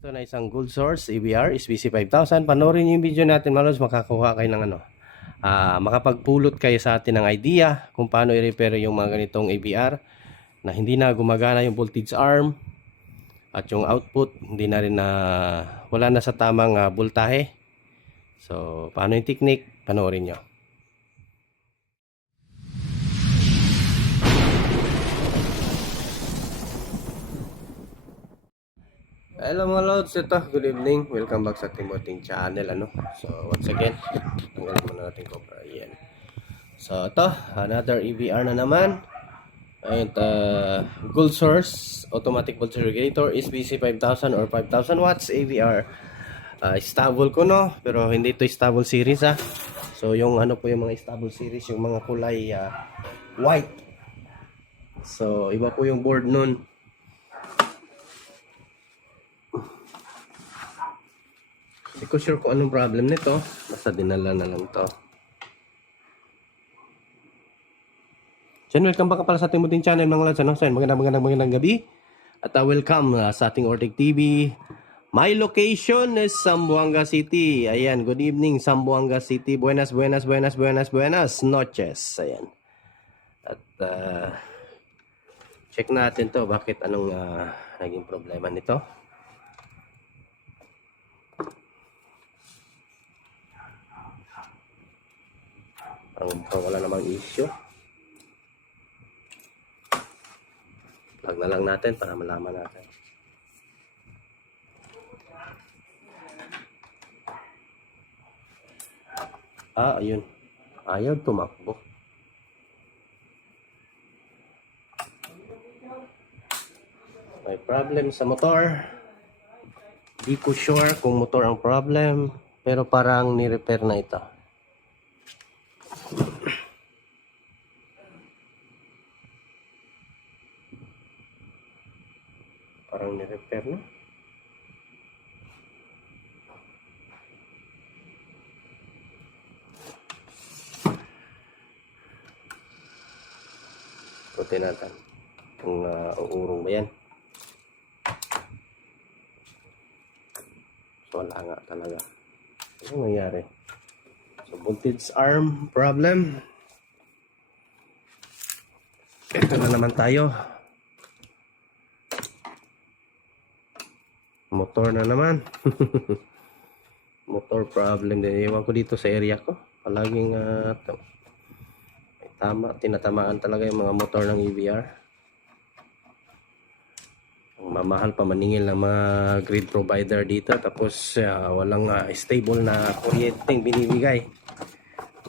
Ito na isang gold source, ABR, SBC5000. Panoorin niyo yung video natin, malos, makakuha kayo ng makapagpulot kayo sa atin ng idea kung paano i-repair yung mga ganitong ABR na hindi na gumagana yung voltage arm at yung output hindi na rin wala na sa tamang voltahe. So, paano yung technique? Panoorin niyo. Hello mga lods, ito, good evening, welcome back sa ating channel, so once again, tanggalin muna natin cobra, yan. So ito, another EVR na naman, and gold source, automatic voltage regulator, SBC5000 or 5000 watts AVR, stable ko, no, pero hindi ito stable series, so yung po yung mga stable series, yung mga kulay white, so iba po yung board nun. Hindi ko sure kung anong problem nito. Basta dinala na lang to. Chen, welcome back pala sa ating muting channel mga lads. Chen, magandang gabi. At welcome sa ating Ortec TV. My location is Zamboanga City. Ayan, good evening Zamboanga City. Buenas noches. Ayan. At check natin to. Bakit anong naging problema nito. Wala namang issue. Plug na lang natin para malaman natin. Ayun. Ayaw tumakbo. May problem sa motor. Di ko sure kung motor ang problem, pero parang ni-repair na ito. Parang ni-repair na. Putin natin kung uurong ba yan. So wala nga talaga. Ano nangyari? So voltage arm problem. Ito na naman tayo. Motor na naman. Motor problem din. Iwan ko dito sa area ko. Palaging tinatamaan talaga yung mga motor ng EVR. Mamahal pa maningil ng mga grid provider dito. Tapos walang stable na kuryenteng binibigay.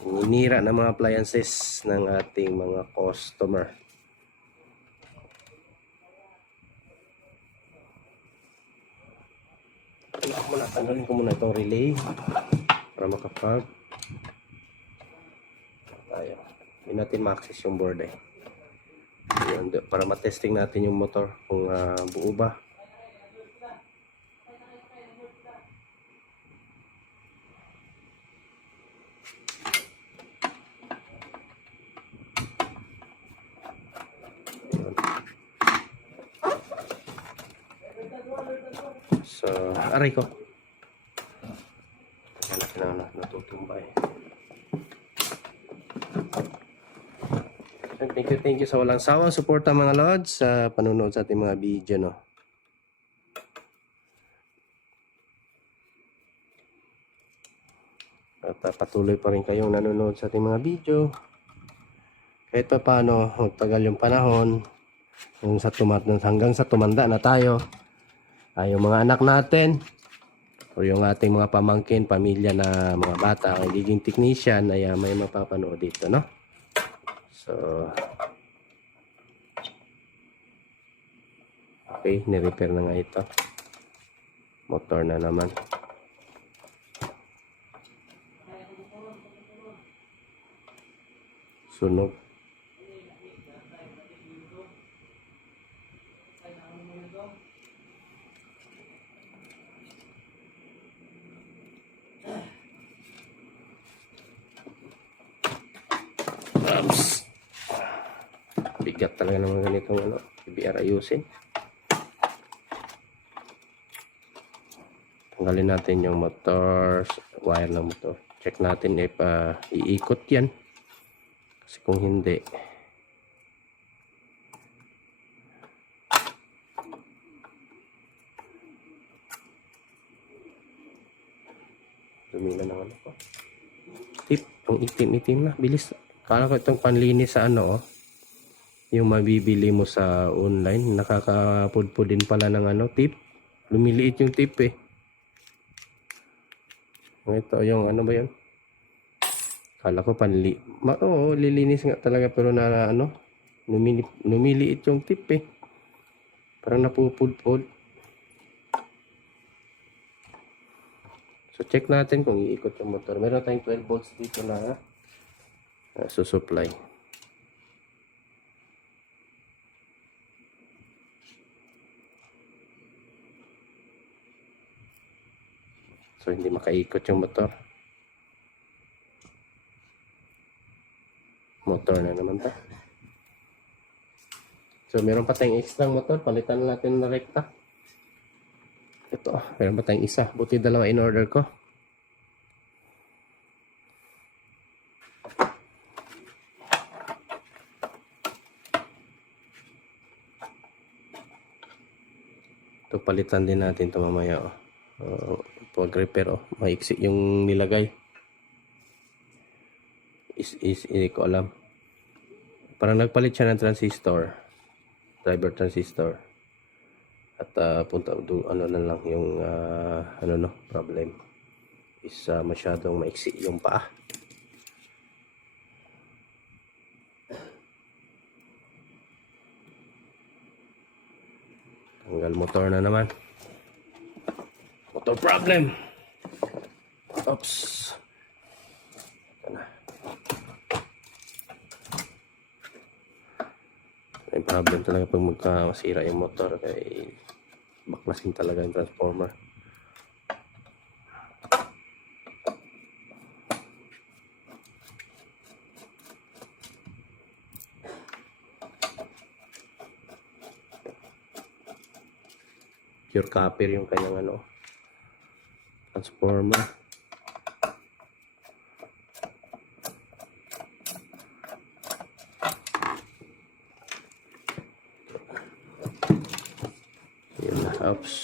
Ninira ng mga appliances ng ating mga customer. Tanggalin ko muna itong relay para makapag tayo. Hindi natin ma-access yung board yun, para matesting natin yung motor kung buo ba. So, aray ko. Natutumbay. Thank you sa walang sawang suporta mga lods sa panunood sa ating mga video, no. At patuloy pa rin kayong nanonood sa ating mga video. Kahit pa paano, magtagal yung panahon hanggang sa tumanda na tayo. Yung mga anak natin o yung ating mga pamangkin, pamilya na mga bata ang magiging technician ay may mapapanood dito, no? So okay, ni-repair na nga ito. Motor na naman. Sunog. Bigat talaga ng mga ganitong EVR ayusin. Tanggalin natin yung motor, wire ng motor. Check natin if iikot yan. Kasi kung hindi, dumila ng ano ko. Tip, ang itim-itim na. Bilis. Kala ko itong panlinis sa ano, oh. Yung mabibili mo sa online. Nakakapudpud din pala ng ano, tip. Lumiliit yung tip eh. Ito yung ano ba yun? Kala ko oo, lilinis nga talaga pero na ano, lumiliit yung tip eh. Parang napupudpud. So check natin kung iikot yung motor. Meron tayong 12 volts dito na susupply. So hindi makaikot yung motor. Motor na naman ta. So meron pa tayong extra motor. Palitan natin na rekta. Ito, meron pa tayong isa. Buti dalawa in order ko. Ito palitan din natin ito mamaya. Pag repair, maiksi yung nilagay. Hindi ko alam. Parang nagpalit siya ng transistor. Driver transistor. At punta ano na lang yung problem is masyadong maiksi yung paa. Tanggal motor na naman. Motor problem. Oops. Ito na. May problem talaga pag magkasira yung motor. Kaya baklasin talaga yung transformer. Pure copper yung kanyang transformer. Yun na. Oops.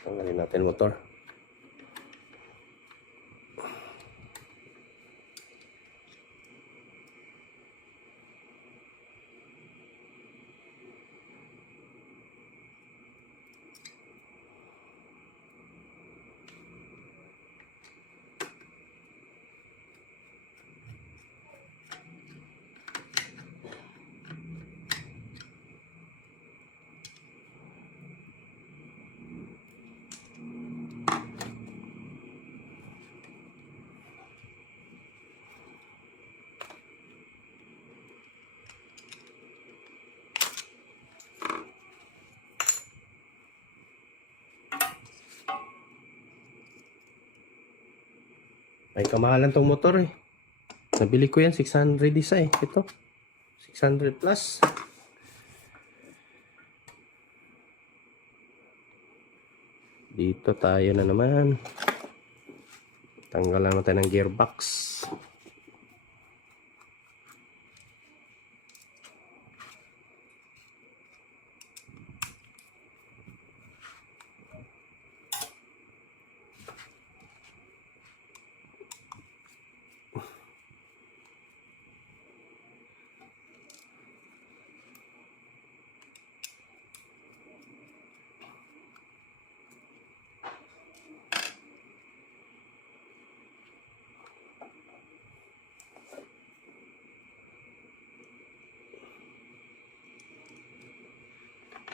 Tanggalin natin motor. Ay, kamahalan tong motor eh. Nabili ko yan, 600 isa eh. Ito, 600 plus. Dito tayo na naman. Tanggalan natin ng gearbox.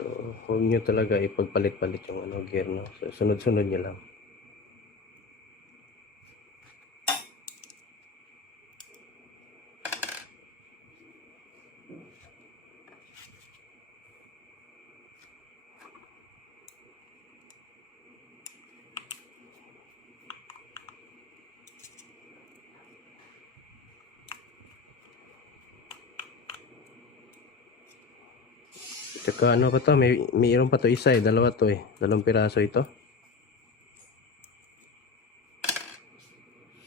So, huwag nyo talaga ipagpalit-palit yung gear, no? So, sunod-sunod nyo lang. Tsaka ano pa to, mayroon pa to isa eh, dalawa to eh. Dalawang piraso ito.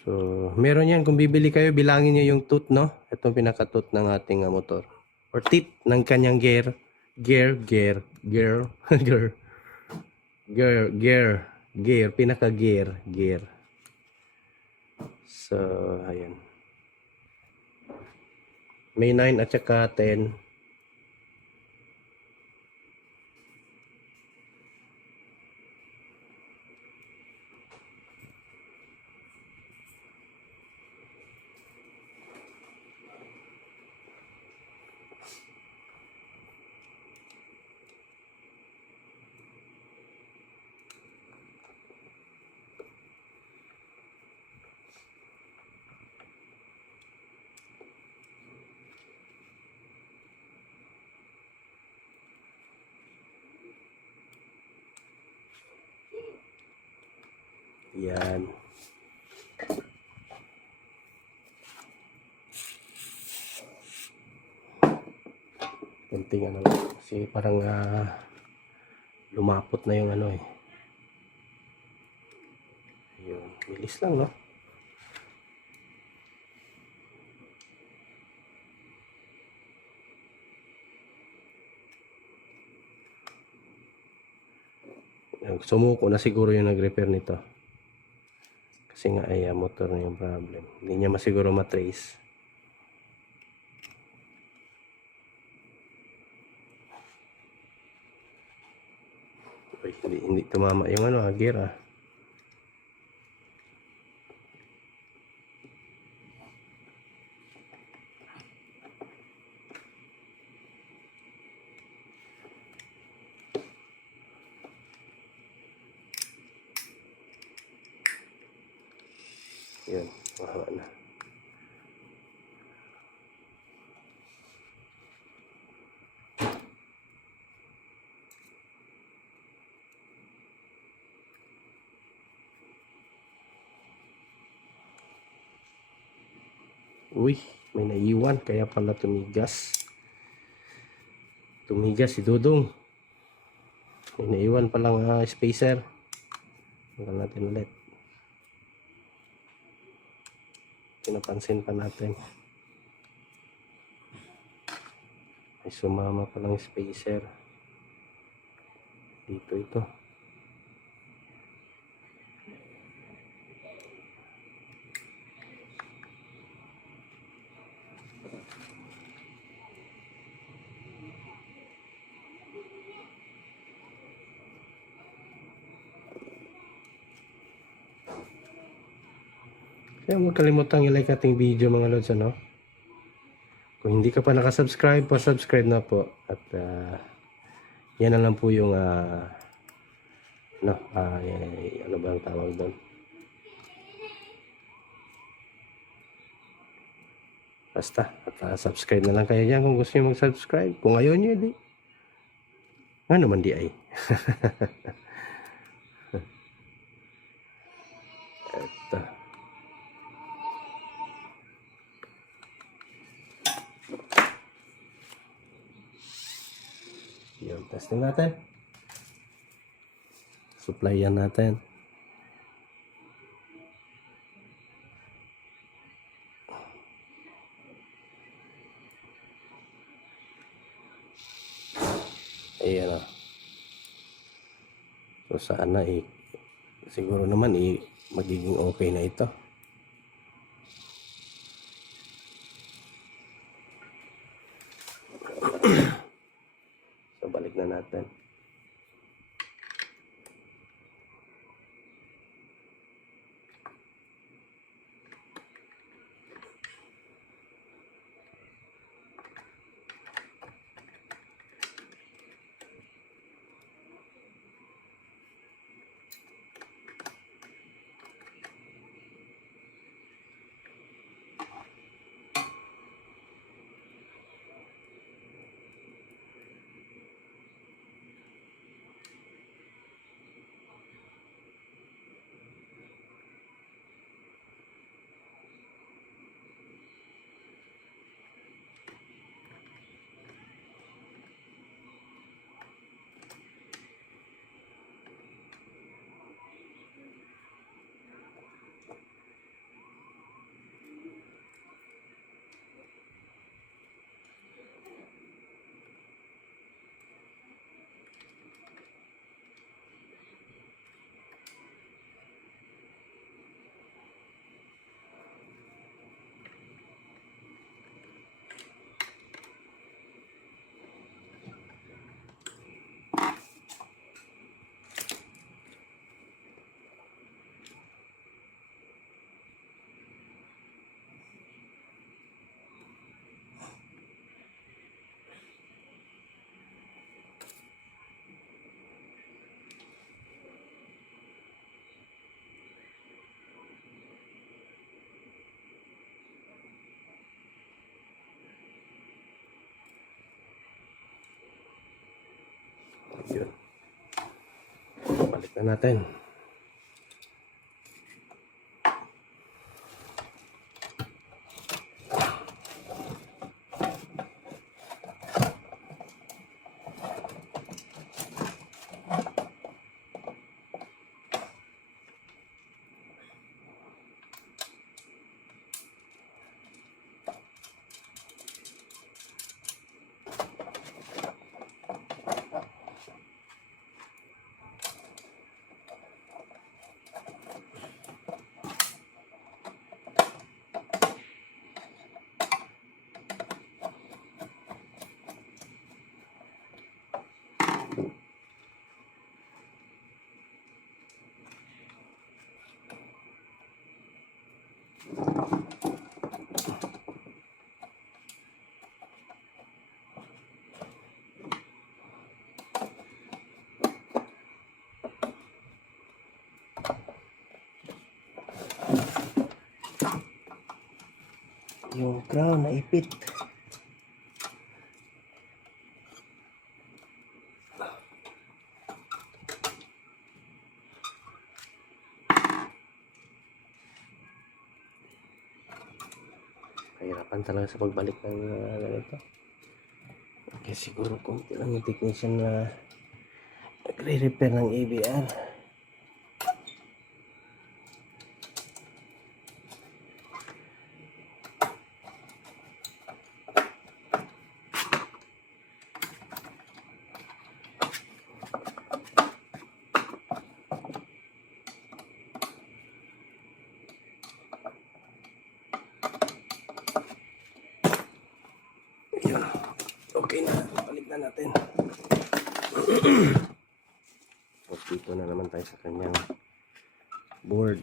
So, meron yan. Kung bibili kayo, bilangin nyo yung tooth, no? Itong pinaka-tooth ng ating motor. Or teeth ng kanyang gear. Gear. Gear. Pinaka-gear. Gear. So, ayan. May 9 at saka 10. Yan. Kunting ano lang. Kasi parang lumapot na yung ano eh. Yun. Bilis lang, no? Sumuko na siguro yung nag-repair nito. Kasi nga ay motor na yung problem. Hindi niya masiguro matrace. Uy, hindi tumama yung ano, gear ah. Yan, mahaba na. Uy, may naiwan kaya pala tumigas. Tumigas si Dudong. May naiwan palang spacer. Tingnan natin ulit. Pinapansin pa natin. May sumama palang spacer. Dito ito. Kaya huwag kalimutang i-like ating video mga lods, ano? Kung hindi ka pa nakasubscribe po, subscribe na po. At yan na lang po yung ano ba ang tawag doon? Basta, at subscribe na lang kayo dyan kung gusto nyo mag-subscribe. Kung ayaw nyo, di. Ano man di ay. Ito. Yun, testing natin. Supplyan natin. Ayan o. So sana siguro naman magiging okay na ito. So balik na natin. balik na natin. Yung crown naipit. Kahirapan talaga sa pagbalik ng ganito. Okay, siguro konti lang yung technician na nagre-repair ng ABR. Yun. Okay na. Balik na natin. So, dito na naman tayo sa kanyang board.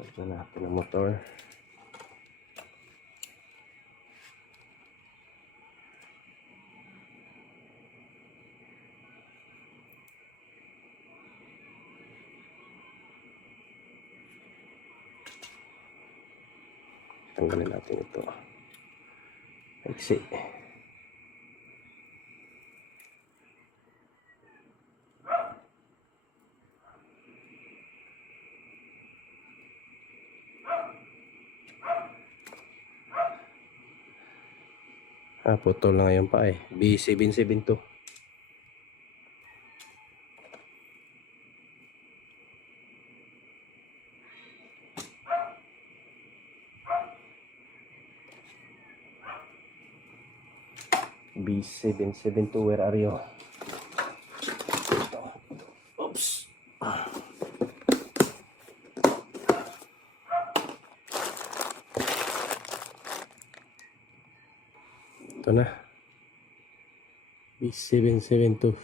Balik na natin ang motor. Tanggalin natin ito. Exit. Putol na ngayon pa eh. B772. B772, where are you? Oops. Ito na. B772.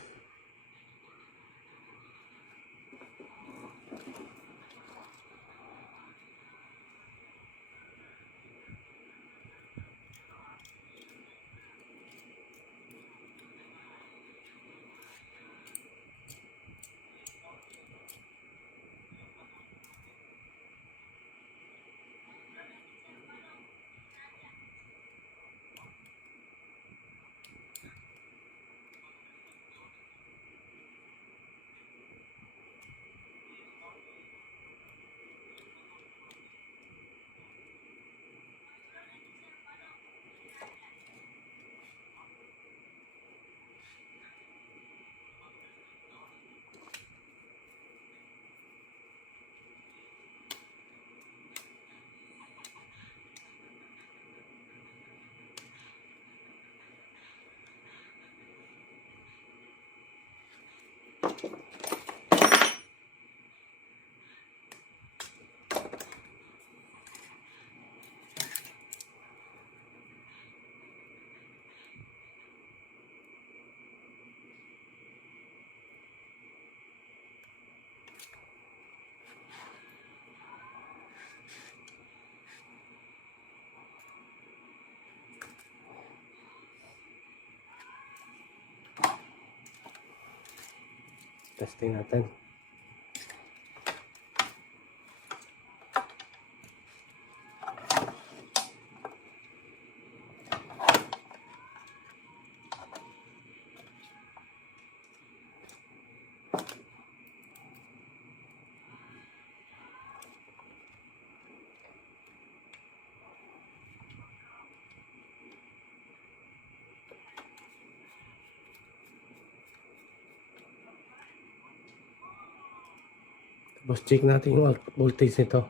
Testing natin. Tapos check natin yung output voltage nito.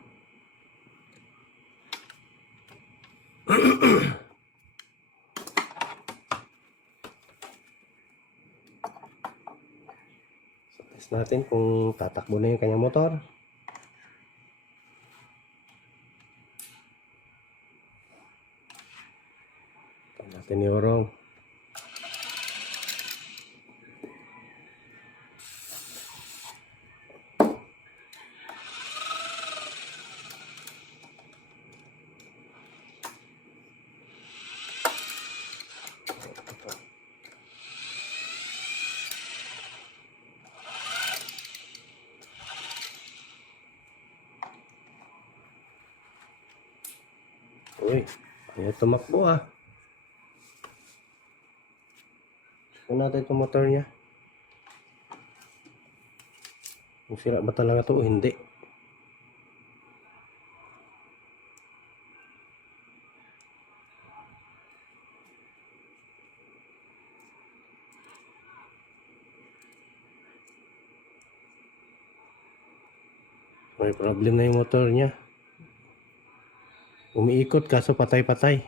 So, test natin kung tatakbo na yung kanyang motor. Ito natin iurong. Uy, ayaw tumakbo ah. Ito natin itong motor niya. Kung sira ba talaga ito o hindi. May problem na yung motor niya. Umiikot kaso patay-patay.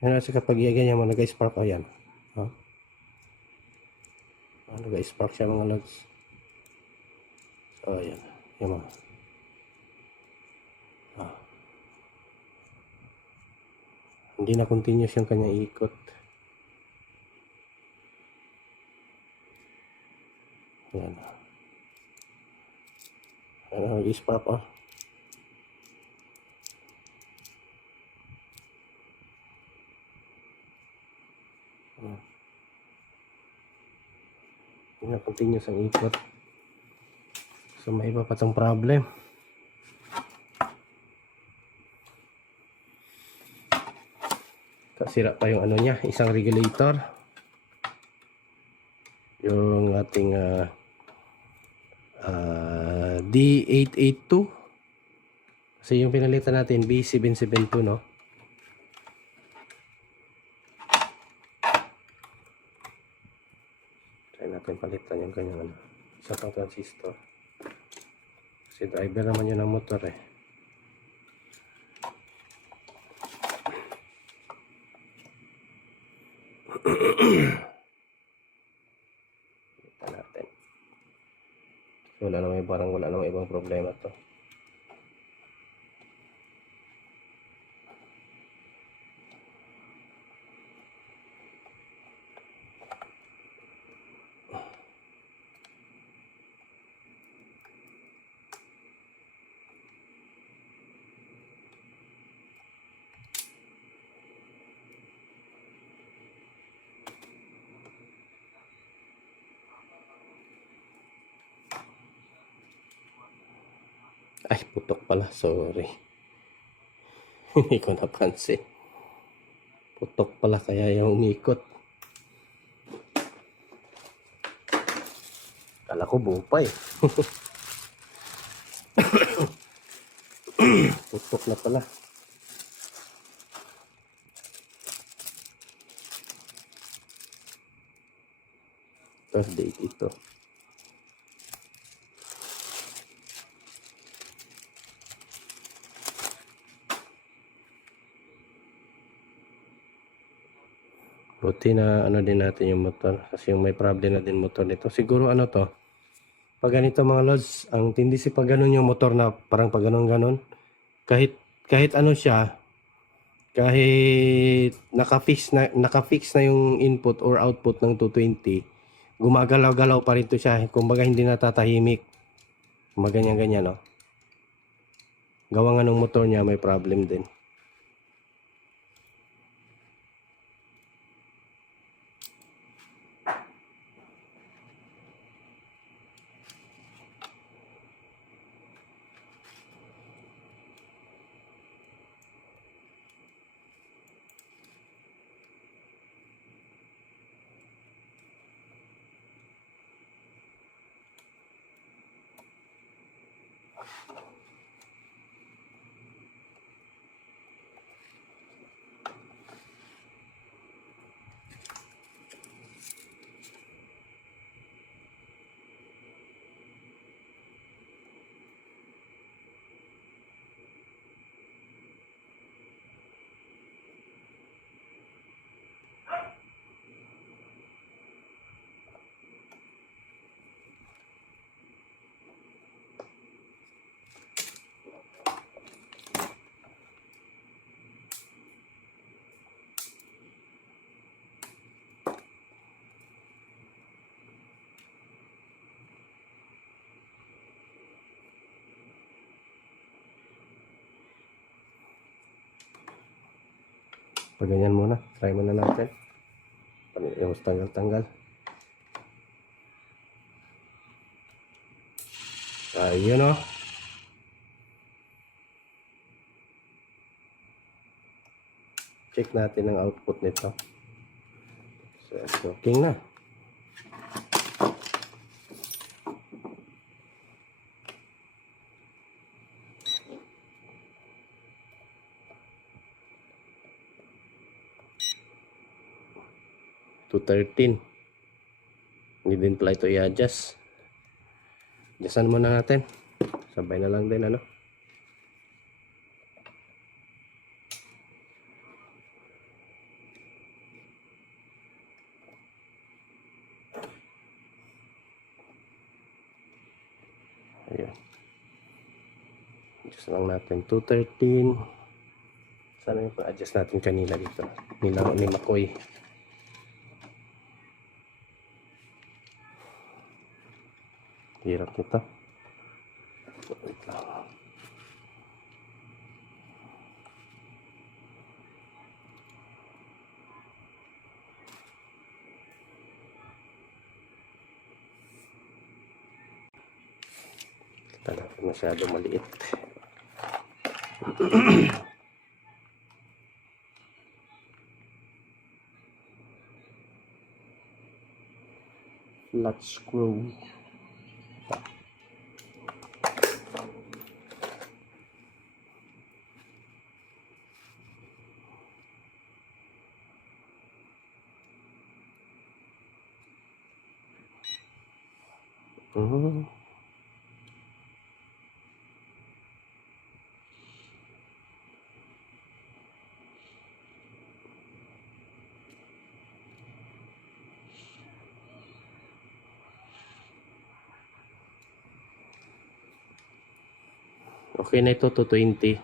Yan kasi kapag ganyan mo nag-spark o yan. Ha? Nag-spark siya mga lods. So yan. Yan mo. Hindi na continuous yung kanyang ikot. Yan. Nag-spark oh. Hindi na continuous ang ikot. So may iba pa tong problem. Sira pa yung ano niya, isang regulator. Yung ating D882. Kasi yung pinalitan natin B772 no. Try natin palitan yung kanyang isa pang transistor. Kasi driver naman yun ng motor eh. Kita natin. Wala namang ibang problema to. Ay, putok pala. Sorry. Hindi ko napansin. Putok pala kaya yung umikot. Kala ko buo pa eh. Putok na pala. Tapos date ito. Buti na ano din natin yung motor. Kasi yung may problem na din motor nito. Siguro ano to. Pag ganito mga lods. Ang tendency pag ganun yung motor na parang pag ganun. Kahit ano siya. Kahit naka-fix na yung input or output ng 220. Gumagalaw-galaw pa rin to siya. Kumbaga hindi natatahimik. Maganyan-ganyan no. Gawa nga ng motor niya may problem din. Pag ganyan muna, try muna natin. Yung tanggal-tanggal. Ayun o. Check natin ang output nito. So, working na. To 13. Hindi din pala ito i-adjust. Adjustan muna natin. Sabay na lang din ano. Ayun. Adjust lang natin. 213. Sana yung pa-adjust natin kanina dito. Ni Makoy. Hirap nito. Wait lang. Talaga masyado maliit. Flat screw. Okay na ito, 220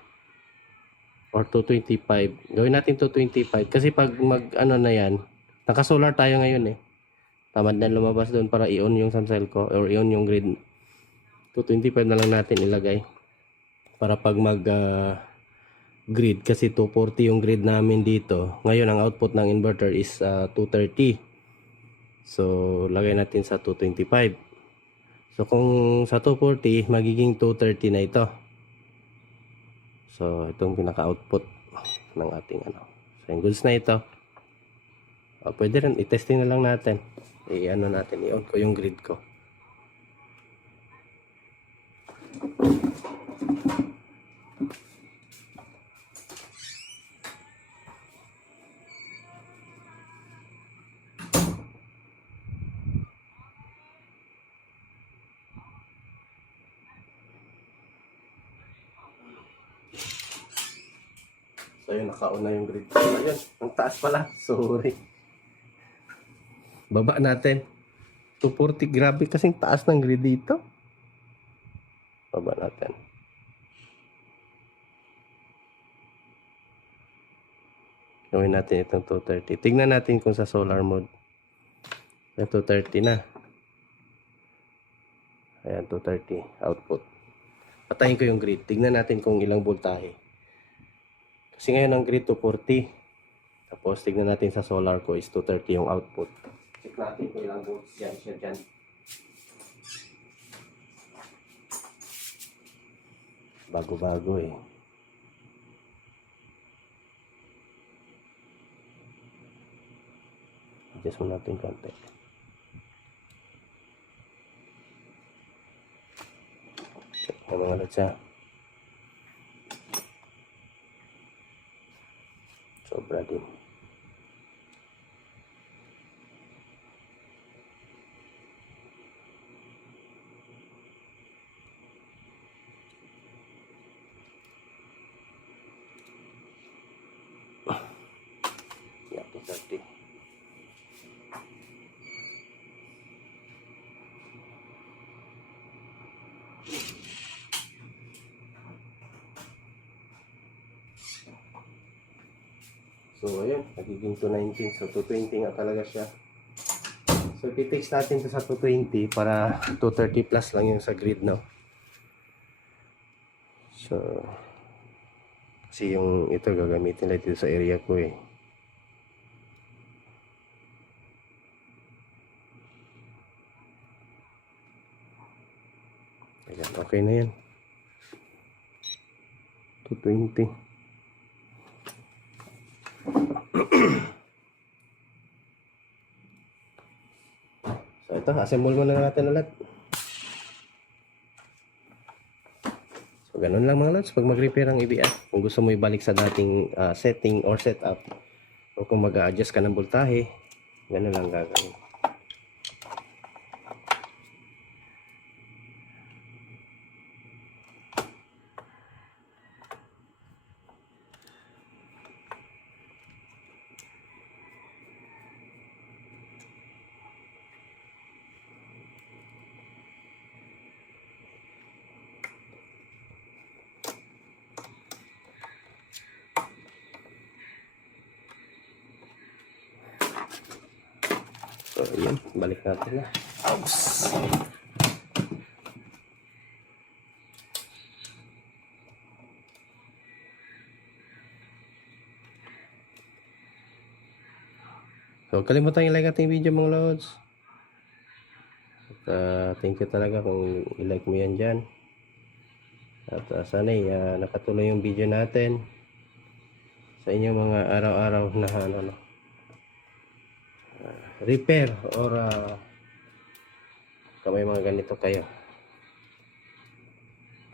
or 225. Gawin natin 225 kasi pag ano na yan, naka-solar tayo ngayon eh. Tamad na lumabas doon para i-on yung Samsel ko or i-on yung grid. 225 na lang natin ilagay para pag grid kasi 240 yung grid namin dito. Ngayon ang output ng inverter is 230. So lagay natin sa 225. So kung sa 240 magiging 230 na ito. So itong pinaka-output ng ating ano. So yung goods na ito. Pwede rin i-testing na lang natin. I-ano natin, i-on ko yung grid ko. So yun, naka-on na yung grid ko. Ayun, ang taas pala. Sorry. Baba natin. 240, grabe kasing taas ng grid dito. Baba natin. Gawin natin itong 230. Tignan natin kung sa solar mode. Ayan, 230 na. Ayan, 230 output. Patayin ko yung grid. Tignan natin kung ilang voltahe. Kasi ngayon ang grid 240. Tapos tignan natin sa solar ko is 230 yung output. Check natin kung ilang volts yan siya dyan. Bago-bago eh. Adjust mo natin konti. Check mo mga siya. Sobra din. Yeah, 230. So, ayun. Nagiging 219. So, 220 nga talaga siya. So, i-text natin ito sa 220 para 230 plus lang yung sa grid, no? So, kasi yung ito gagamitin lang dito sa area ko eh. Okay na yan. 220. So ito, assemble muna natin ulit. So ganun lang mga lods, pag mag-repair ang EBR. Kung gusto mo ibalik sa dating setting or setup, o kung mag-a-adjust ka ng voltahe, ganun lang gagawin. So, yun. Balik natin na. Oops! So, kalimutan yung like ating video mga lods. At, thank you talaga kung i-like mo yan dyan. At sana nakatuloy yung video natin sa inyong mga araw-araw na repair or kung may mga ganito kayo,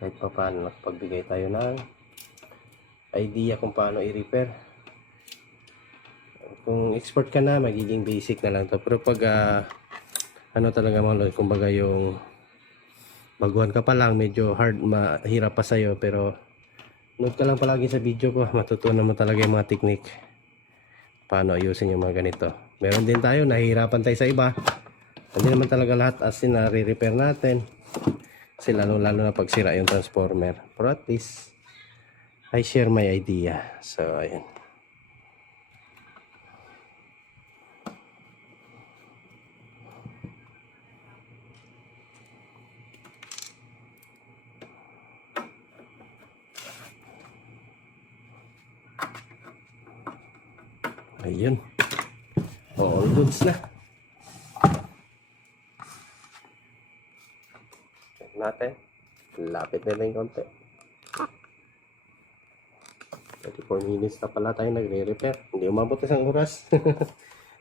kahit pa paano pagbigay tayo ng idea kung paano i-repair. Kung expert ka na, magiging basic na lang to, pero pag talaga mga lods, kumbaga yung baguhan ka pa lang, medyo hard, mahirap pa sa'yo, pero note ka lang palagi sa video ko, matutunan mo talaga yung mga technique paano ayusin yung mga ganito. Meron din tayo, nahihirapan tayo sa iba. Hindi naman talaga lahat as in na-repair natin. Kasi lalo na pag sira yung transformer. Pero at least, I share my idea. So, ayan. Ayun. All goods na. Check natin. Lapit na lang yung konti. 34 minutes na pala tayo nagre-repair. Hindi umabot isang oras.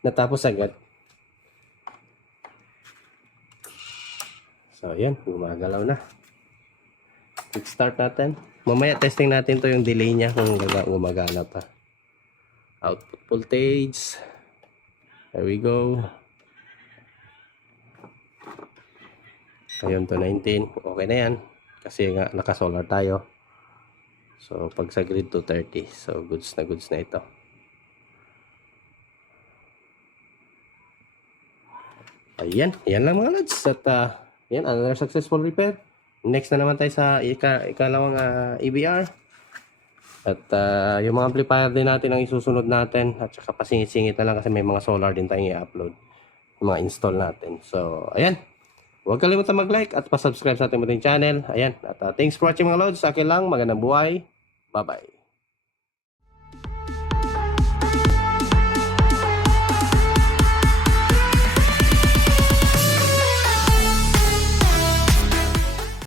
Natapos agad. So, ayan. Gumagalaw na. Quick start natin. Mamaya testing natin to yung delay niya kung gumagana pa. Output voltage. There we go. Ayun to 19. Okay na yan. Kasi nga naka-solar tayo. So pag sa grid 230. So goods na ito. Ayan. Yan lang mga lods. At yan. Another successful repair. Next na naman tayo sa ikalawang EBR. At yung mga amplifier din natin ang isusunod natin. At saka pasingit-singit na lang kasi may mga solar din tayong i-upload. Yung mga install natin. So, ayan. Huwag kalimutan mag-like at pa-subscribe sa ating channel. Ayan. At thanks for watching mga lods. Sa akin lang. Magandang buhay. Bye-bye.